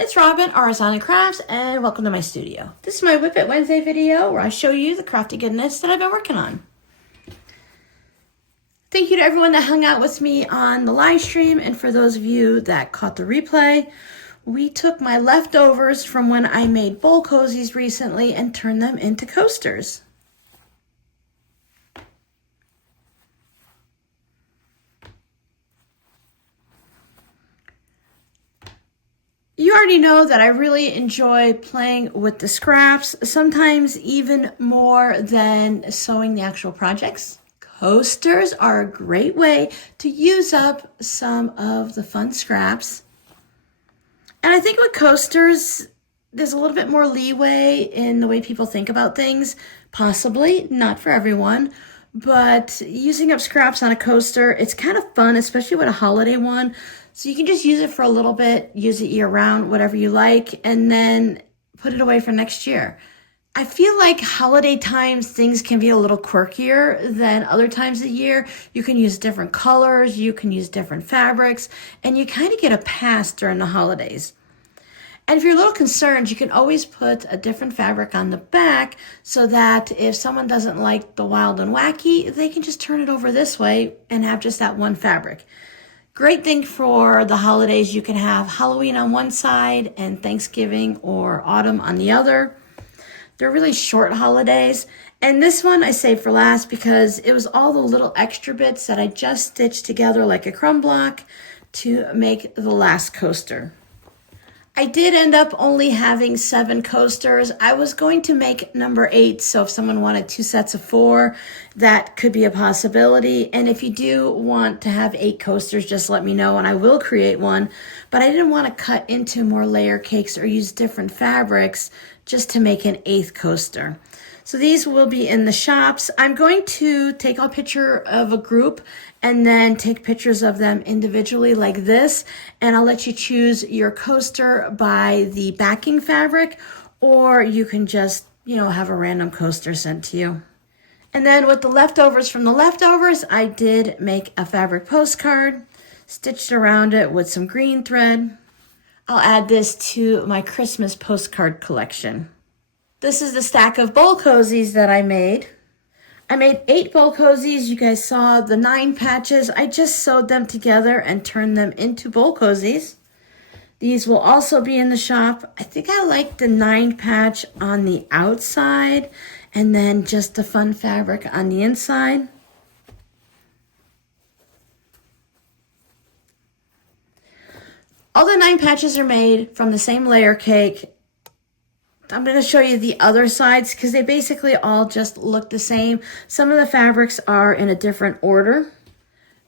it's Robin, Arizona Crafts, and welcome to my studio. This is my Whip It Wednesday video where I show you the crafty goodness that I've been working on. Thank you to everyone that hung out with me on the live stream, and for those of you that caught the replay, we took my leftovers from when I made bowl cozies recently and turned them into coasters. You already know that I really enjoy playing with the scraps, sometimes even more than sewing the actual projects. Coasters are a great way to use up some of the fun scraps. And I think with coasters, there's a little bit more leeway in the way people think about things. Possibly, not for everyone, but using up scraps on a coaster, it's kind of fun, especially with a holiday one. So you can just use it for a little bit, use it year round, whatever you like, and then put it away for next year. I feel like holiday times, things can be a little quirkier than other times of the year. You can use different colors, you can use different fabrics, and you kind of get a pass during the holidays. And if you're a little concerned, you can always put a different fabric on the back so that if someone doesn't like the wild and wacky, they can just turn it over this way and have just that one fabric. Great thing for the holidays. You can have Halloween on one side and Thanksgiving or autumn on the other. They're really short holidays. And this one I saved for last because it was all the little extra bits that I just stitched together like a crumb block to make the last coaster. I did end up only having 7 coasters. I was going to make number 8, so if someone wanted 2 sets of 4, that could be a possibility. And if you do want to have 8 coasters, just let me know and I will create one. But I didn't want to cut into more layer cakes or use different fabrics just to make an 8th coaster. So these will be in the shops. I'm going to take a picture of a group and then take pictures of them individually like this. And I'll let you choose your coaster by the backing fabric, or you can just, have a random coaster sent to you. And then with the leftovers from the leftovers, I did make a fabric postcard, stitched around it with some green thread. I'll add this to my Christmas postcard collection. This is the stack of bowl cozies that I made. I made 8 bowl cozies. You guys saw the 9 patches. I just sewed them together and turned them into bowl cozies. These will also be in the shop. I think I like the 9 patch on the outside and then just the fun fabric on the inside. All the 9 patches are made from the same layer cake. I'm going to show you the other sides because they basically all just look the same. Some of the fabrics are in a different order.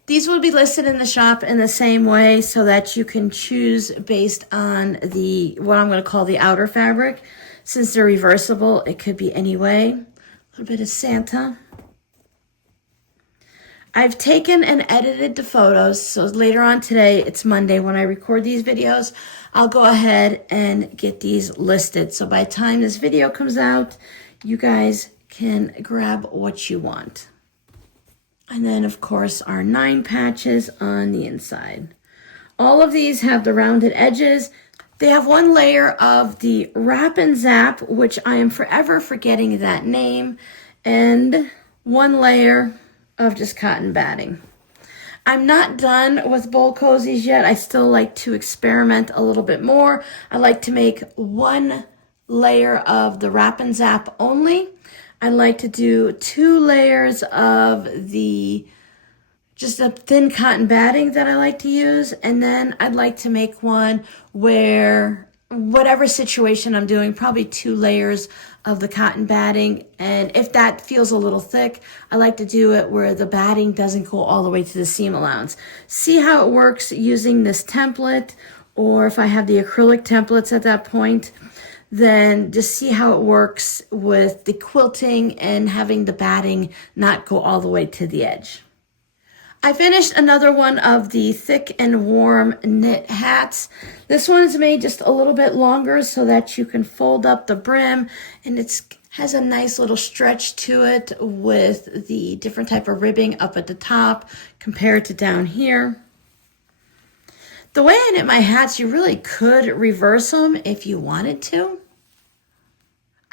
These will be listed in the shop in the same way so that you can choose based on what I'm going to call the outer fabric. Since they're reversible, it could be any way. A little bit of Santa. I've taken and edited the photos, so later on today, it's Monday when I record these videos, I'll go ahead and get these listed. So by the time this video comes out, you guys can grab what you want. And then, of course, our 9 patches on the inside. All of these have the rounded edges. They have one layer of the Wrap and Zap, which I am forever forgetting that name, and one layer of just cotton batting. I'm not done with bowl cozies yet. I still like to experiment a little bit more. I like to make one layer of the Wrap and Zap only. I like to do 2 layers of just a thin cotton batting that I like to use. And then I'd like to make one where whatever situation I'm doing, probably 2 layers of the cotton batting. And if that feels a little thick, I like to do it where the batting doesn't go all the way to the seam allowance. See how it works using this template, or if I have the acrylic templates at that point, then just see how it works with the quilting and having the batting not go all the way to the edge. I finished another one of the thick and warm knit hats. This one is made just a little bit longer so that you can fold up the brim, and it has a nice little stretch to it with the different type of ribbing up at the top compared to down here. The way I knit my hats, you really could reverse them if you wanted to.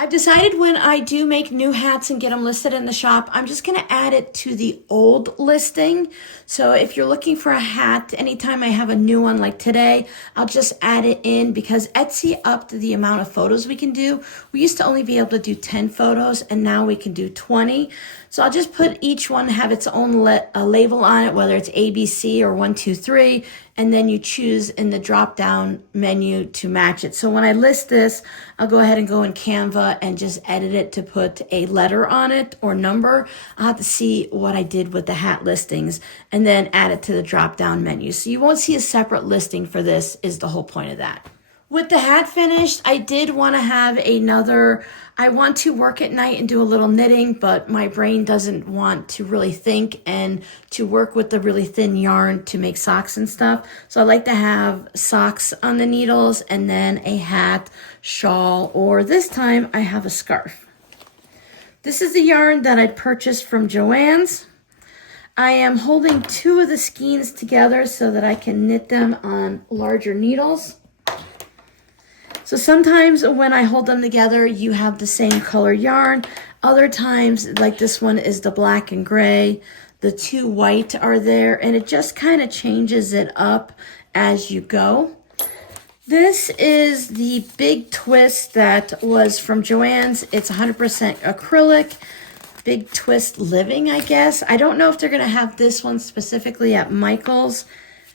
I've decided when I do make new hats and get them listed in the shop, I'm just going to add it to the old listing. So if you're looking for a hat, anytime I have a new one like today, I'll just add it in because Etsy upped the amount of photos we can do. We used to only be able to do 10 photos and now we can do 20. So I'll just put each one, have its own label on it, whether it's ABC or 1, 2, 3, and then you choose in the drop down menu to match it. So when I list this, I'll go ahead and go in Canva and just edit it to put a letter on it or number. I'll have to see what I did with the hat listings and then add it to the drop down menu. So you won't see a separate listing for this is the whole point of that. With the hat finished, I did want to have I want to work at night and do a little knitting, but my brain doesn't want to really think and to work with the really thin yarn to make socks and stuff. So I like to have socks on the needles and then a hat, shawl, or this time I have a scarf. This is the yarn that I purchased from Joann's. I am holding 2 of the skeins together so that I can knit them on larger needles. So sometimes when I hold them together, you have the same color yarn. Other times, like this one is the black and gray. The 2 white are there, and it just kind of changes it up as you go. This is the big twist that was from Joann's. It's 100% acrylic. Big Twist Living, I guess. I don't know if they're going to have this one specifically at Michael's.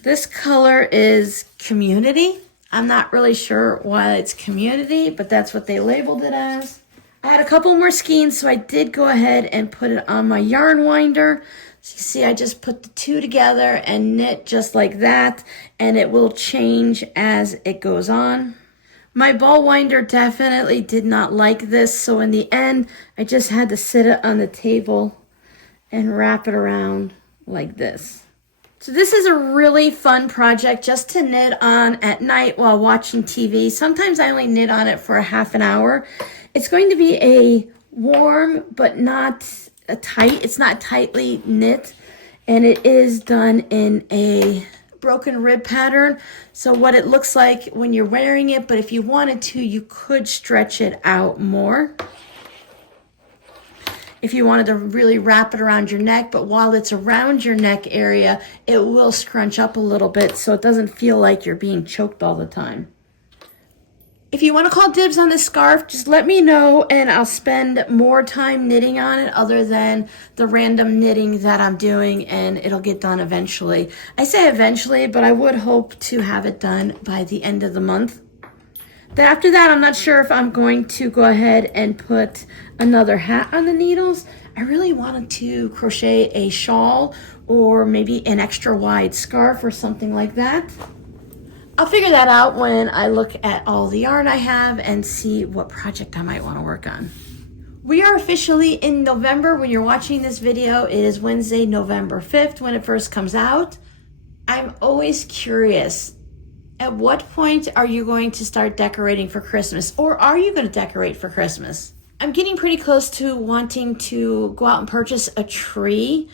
This color is Community. I'm not really sure why it's Community, but that's what they labeled it as. I had a couple more skeins, so I did go ahead and put it on my yarn winder. So you see, I just put the 2 together and knit just like that, and it will change as it goes on. My ball winder definitely did not like this, so in the end, I just had to sit it on the table and wrap it around like this. So this is a really fun project just to knit on at night while watching TV. Sometimes I only knit on it for a half an hour. It's going to be a warm but not a tight. It's not tightly knit, and it is done in a broken rib pattern. So what it looks like when you're wearing it, but if you wanted to, you could stretch it out more if you wanted to really wrap it around your neck. But while it's around your neck area, it will scrunch up a little bit so it doesn't feel like you're being choked all the time. If you want to call dibs on this scarf, just let me know and I'll spend more time knitting on it other than the random knitting that I'm doing, and it'll get done eventually. I say eventually, but I would hope to have it done by the end of the month. Then after that, I'm not sure if I'm going to go ahead and put another hat on the needles. I really wanted to crochet a shawl or maybe an extra wide scarf or something like that. I'll figure that out when I look at all the yarn I have and see what project I might want to work on. We are officially in November. When you're watching this video, it is Wednesday, November 5th when it first comes out. I'm always curious. At what point are you going to start decorating for Christmas? Or are you going to decorate for Christmas? I'm getting pretty close to wanting to go out and purchase a tree.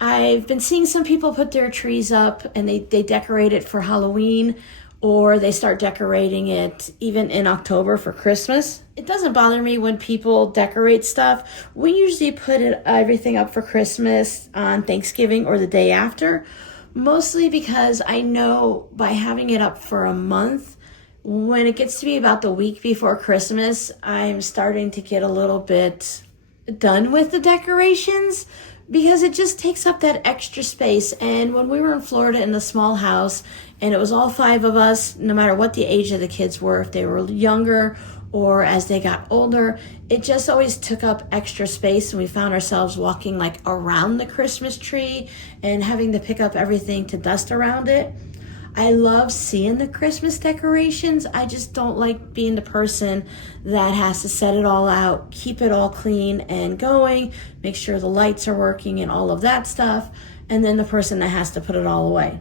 I've been seeing some people put their trees up and they decorate it for Halloween, or they start decorating it even in October for Christmas. It doesn't bother me when people decorate stuff. We usually put everything up for Christmas on Thanksgiving or the day after. Mostly because I know by having it up for a month, when it gets to be about the week before Christmas, I'm starting to get a little bit done with the decorations because it just takes up that extra space. And when we were in Florida in the small house and it was all 5 of us, no matter what the age of the kids were, if they were younger or as they got older, it just always took up extra space, and we found ourselves walking like around the Christmas tree and having to pick up everything to dust around it. I love seeing the Christmas decorations. I just don't like being the person that has to set it all out, keep it all clean and going, make sure the lights are working and all of that stuff, and then the person that has to put it all away.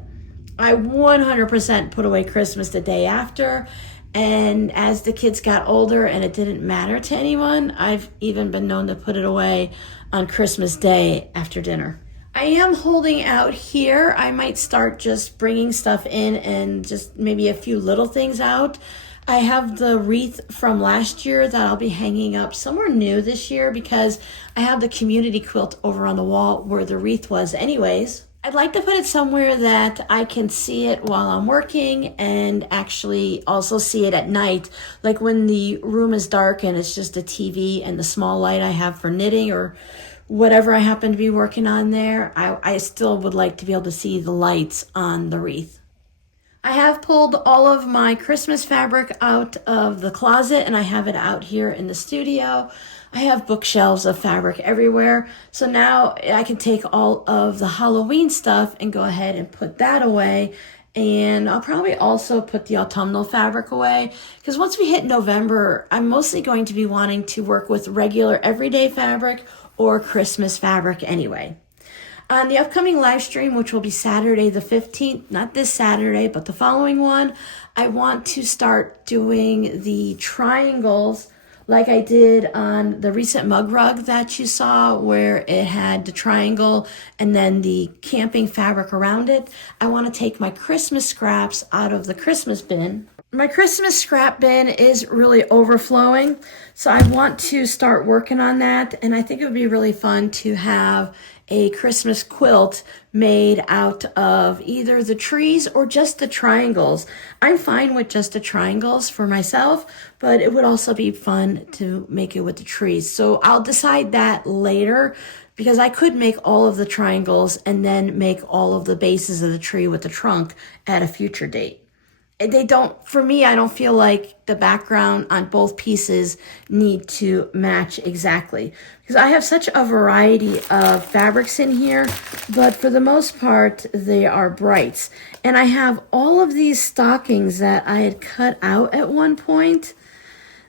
I 100% put away Christmas the day after. And as the kids got older and it didn't matter to anyone, I've even been known to put it away on Christmas Day after dinner. I am holding out here. I might start just bringing stuff in and just maybe a few little things out. I have the wreath from last year that I'll be hanging up somewhere new this year because I have the community quilt over on the wall where the wreath was anyways. I'd like to put it somewhere that I can see it while I'm working and actually also see it at night. Like when the room is dark and it's just a TV and the small light I have for knitting or whatever I happen to be working on there, I still would like to be able to see the lights on the wreath. I have pulled all of my Christmas fabric out of the closet and I have it out here in the studio. I have bookshelves of fabric everywhere. So now I can take all of the Halloween stuff and go ahead and put that away. And I'll probably also put the autumnal fabric away because once we hit November, I'm mostly going to be wanting to work with regular everyday fabric or Christmas fabric anyway. On the upcoming live stream, which will be Saturday the 15th, not this Saturday, but the following one, I want to start doing the triangles like I did on the recent mug rug that you saw where it had the triangle and then the camping fabric around it. I want to take my Christmas scraps out of the Christmas bin. My Christmas scrap bin is really overflowing, so I want to start working on that, and I think it would be really fun to have a Christmas quilt made out of either the trees or just the triangles. I'm fine with just the triangles for myself, but it would also be fun to make it with the trees. So I'll decide that later because I could make all of the triangles and then make all of the bases of the tree with the trunk at a future date. They don't, for me, I don't feel like the background on both pieces need to match exactly because I have such a variety of fabrics in here, but for the most part, they are brights. And I have all of these stockings that I had cut out at one point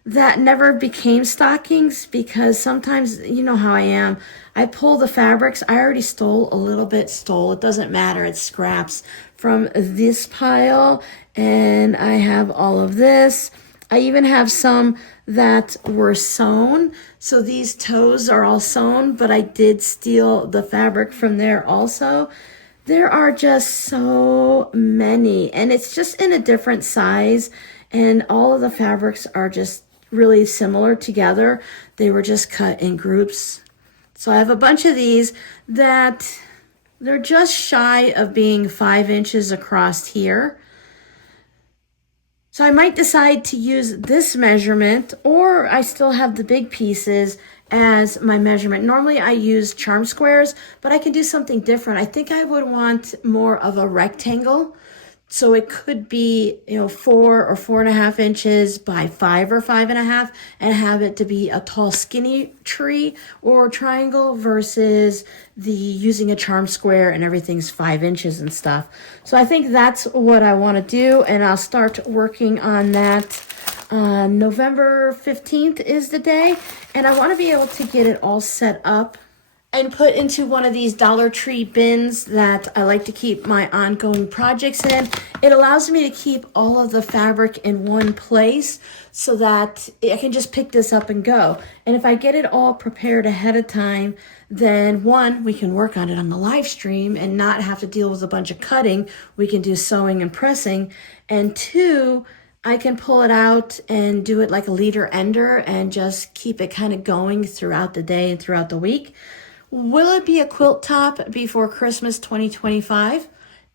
that never became stockings because sometimes, you know how I am, I pull the fabrics. I already stole a little bit, it doesn't matter, it's scraps from this pile, and I have all of this. I even have some that were sewn, so these toes are all sewn, but I did steal the fabric from there also. There are just so many, and it's just in a different size, and all of the fabrics are just really similar together. They were just cut in groups. So I have a bunch of these that they're just shy of being 5 inches across here. So I might decide to use this measurement, or I still have the big pieces as my measurement. Normally I use charm squares, but I can do something different. I think I would want more of a rectangle. So it could be, 4 or 4.5 inches by 5 or 5.5 and have it to be a tall, skinny tree or triangle versus the using a charm square and everything's 5 inches and stuff. So I think that's what I want to do, and I'll start working on that. November 15th is the day, and I want to be able to get it all set up and put into one of these Dollar Tree bins that I like to keep my ongoing projects in. It allows me to keep all of the fabric in one place so that I can just pick this up and go. And if I get it all prepared ahead of time, then one, we can work on it on the live stream and not have to deal with a bunch of cutting. We can do sewing and pressing. And two, I can pull it out and do it like a leader ender and just keep it kind of going throughout the day and throughout the week. Will it be a quilt top before Christmas 2025?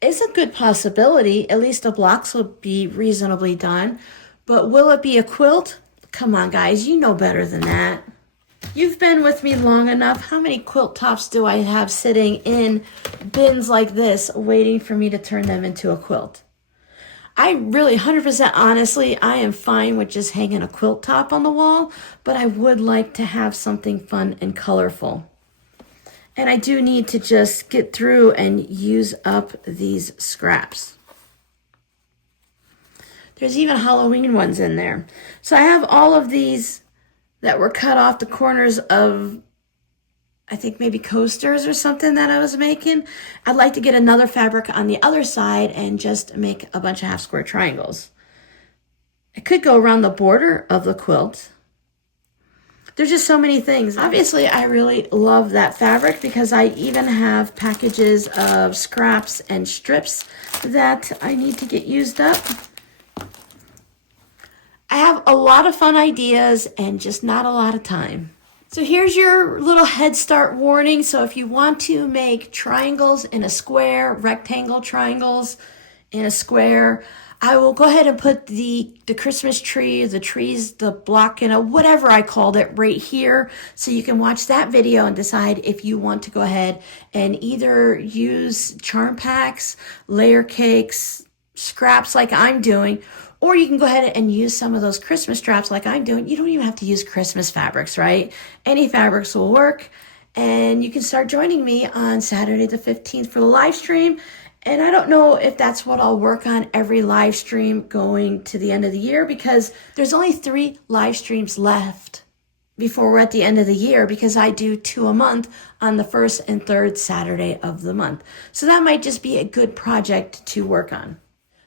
It's a good possibility. At least the blocks will be reasonably done. But will it be a quilt? Come on, guys, you know better than that. You've been with me long enough. How many quilt tops do I have sitting in bins like this waiting for me to turn them into a quilt? I really, 100% honestly, I am fine with just hanging a quilt top on the wall, but I would like to have something fun and colorful. And I do need to just get through and use up these scraps. There's even Halloween ones in there. So I have all of these that were cut off the corners of, I think maybe coasters or something that I was making. I'd like to get another fabric on the other side and just make a bunch of half square triangles. I could go around the border of the quilt. There's just so many things. Obviously, I really love that fabric because I even have packages of scraps and strips that I need to get used up. I have a lot of fun ideas and just not a lot of time. So here's your little head start warning. So if you want to make triangles in a square, rectangle triangles in a square, I will go ahead and put the Christmas tree, the trees, the block, whatever I called it right here. So you can watch that video and decide if you want to go ahead and either use charm packs, layer cakes, scraps like I'm doing, or you can go ahead and use some of those Christmas straps like I'm doing. You don't even have to use Christmas fabrics, right? Any fabrics will work. And you can start joining me on Saturday the 15th for the live stream. And I don't know if that's what I'll work on every live stream going to the end of the year, because there's only 3 live streams left before we're at the end of the year, because I do 2 a month on the 1st and 3rd Saturday of the month. So that might just be a good project to work on.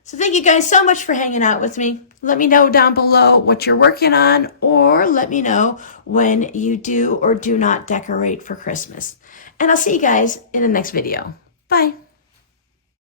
So thank you guys so much for hanging out with me. Let me know down below what you're working on, or let me know when you do or do not decorate for Christmas. And I'll see you guys in the next video. Bye.